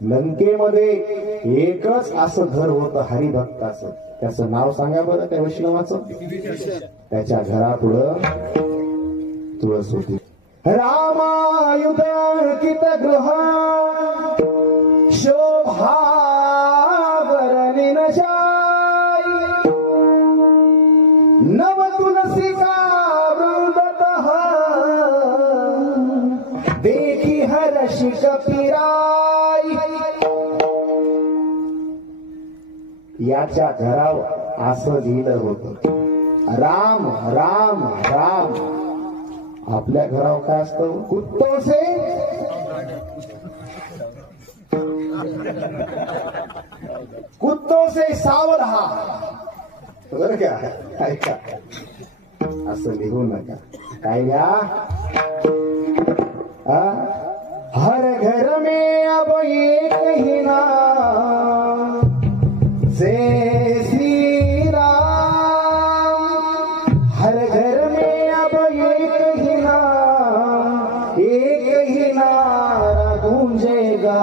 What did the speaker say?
लंकेमध्ये एकच असं घर होतं हरिभक्ताचं. त्याचं नाव सांगा बरं त्या वैष्णवाचं. त्याच्या घरापुढं तुळस होती. रामायुध अंकित गृह शोभावरणी नशाई नव तुलसिका वृंदतः देखी हर्षिक पिराई. याच्या घरावर असं लिहिलं होतं, राम राम राम. आपल्या घरावर काय असतं? कुत्तों से कुत्तों से सावधान. बरं का? ऐका, असं लिहू नका. काय लिहा? हर घर में अब एक ही नाम जय श्री राम. हर घर में अब एक ही नाम, एक ही नारा गूंजेगा